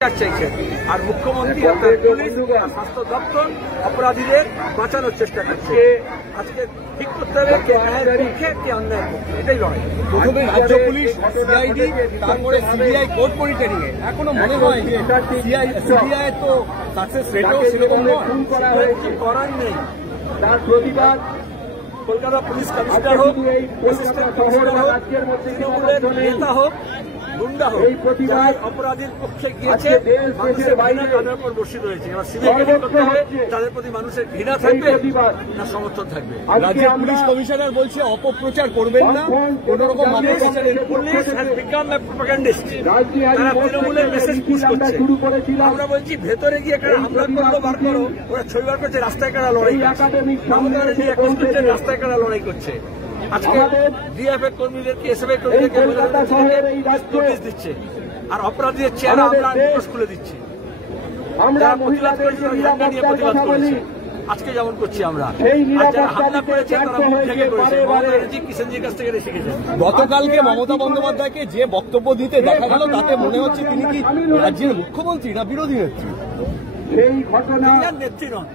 চাইছেন আর মুখ্যমন্ত্রী পুলিশ স্বাস্থ্য দপ্তর অপরাধীদের বাঁচানোর চেষ্টা করছে। আজকে ঠিক করতে হবে কে ন্যায়ের পক্ষে কে অন্যায়ের পক্ষে, এটাই লড়াই। প্রথমে রাজ্য পুলিশ, সিআইডি, তারপরে সিবিআই কোর্ট মনিটরিং এ। এখনো মনে হয় যে সিবিআই তো সাকসেস রেটও সেরকম করার নেই। তার প্রতিবাদ কলকাতা পুলিশ কমিশনার হোক, অ্যাসিস্ট্যান্ট কমিশনার হোক, তৃণমূলের নেতা হোক, গুন্ডা হোক, যারা অপরাধীর পক্ষে গিয়েছে মানুষের ঘৃণা তাদের উপর বর্ষিত হয়েছে। এবার সিবিআইকে করতে হবে তাদের প্রতি মানুষের ঘৃণা থাকবে না সমর্থন থাকবে। রাজ্যের পুলিশ কমিশনার বলছে অপপ্রচার করবেন না, কোন রকম police has become a propagandist. তারা তৃণমূলের মেসেজ পুশ করছে। আমরা বলছি ভেতরে গিয়ে হামলা করলো, বার করো, ওরা ছবি বার করছে রাস্তায় কারা লড়াই করছে, রাস্তায় কারা লড়াই করছে। আজকে ডিএফএ কর্মীদেরকে, এসএফআই কর্মীদেরকে নোটিশ দিচ্ছে আর অপরাধীদের চেহারা আমরা মুখোশ খুলে দিচ্ছি। যারা প্রতিবাদ করেছে ঝান্ডা নিয়ে প্রতিবাদ করেছে, আজকে যেমন করছি আমরা। আর যারা হামলা করেছে তারা মুখ থেকে করেছে, মমতা ব্যানার্জি কিষেনজির কাছ থেকে শিখেছেন। গতকালকে মমতা বন্দ্যোপাধ্যায়কে যে বক্তব্য দিতে দেখা গেল তাতে মনে হচ্ছে তিনি কি রাজ্যের মুখ্যমন্ত্রী না বিরোধী নেত্রী? সেই ঘটনা নেত্রী নন,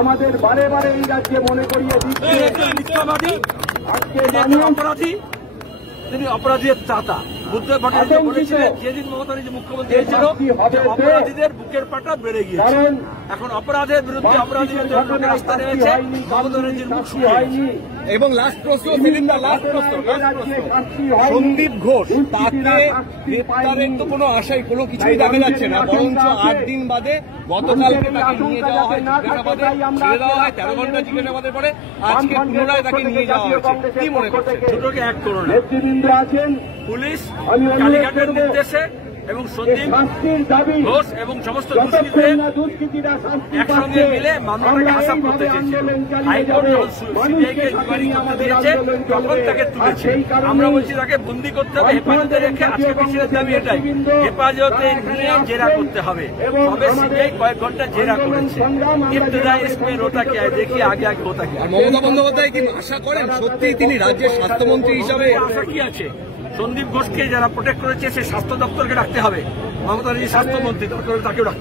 আমাদের বারে বারে এই রাজ্যে মনে করিয়ে দিচ্ছে মিথ্যাবাদী, অপরাধী, তিনি অপরাধীর দাতা। বুদ্ধ ভট্টাচার্য বলেছিলেন যেদিন মমতা ব্যানার্জি মুখ্যমন্ত্রী হয়েছিল অপরাধীদের বুকের পাটা বেড়ে গিয়েছে। এখন অপরাধের বিরুদ্ধে অপরাধীদের জন্য রাস্তা নেমেছে, মমতা ব্যানার্জির মুখ শুকিয়েছে। এবং লাস্ট প্রশ্ন, সন্দীপ ঘোষ, তাকে গ্রেপ্তারের তো কোনো আশাই কোনো কিছুই দেখা যাচ্ছে না, বরঞ্চ 8 দিন বাদে গতকালকে তাকে নিয়ে যাওয়া হয় জিজ্ঞাসাবাদে, ছেড়ে দেওয়া হয় 13 ঘন্টা জিজ্ঞাসাবাদের পরে, আজকে পুনরায় তাকে নিয়ে যাওয়া হয়েছে। কি মনে করছে? দুটোকে এক করো না। পুলিশ কালীঘাটের নির্দেশে এবং সন্দীপ ঘোষ এবং সমস্ত দুষ্কৃতীদের একসঙ্গে মিলে মামলাটাকে আসাম করতে চেয়েছিল। হাইকোর্ট যখন সিবিআইকে ইনকোয়ারি করতে দিয়েছে তখন তাকে তুলেছে। আমরা বলছি তাকে বন্দি করতে হবে, হেফাজতে রেখে। আজকে মিছিলের দাবি এটাই, হেফাজতে নিয়ে জেরা করতে হবে। তবে সিবিআই কয়েক ঘন্টা জেরা করেছে। ইবতদাই ইসমে রোতা কে দেখি আগে আগে হতা কি। মমতা বন্দ্যোপাধ্যায় কি আশা করেন সত্যিই তিনি রাজ্যের স্বাস্থ্যমন্ত্রী হিসাবে? আশা কি আছে? সন্দীপ ঘোষকে যারা প্রোটেক্ট করেছে সে স্বাস্থ্য দপ্তরকে ডাকতে হবে। মমতা ব্যানার্জি স্বাস্থ্যমন্ত্রী, তাকেও ডাকতে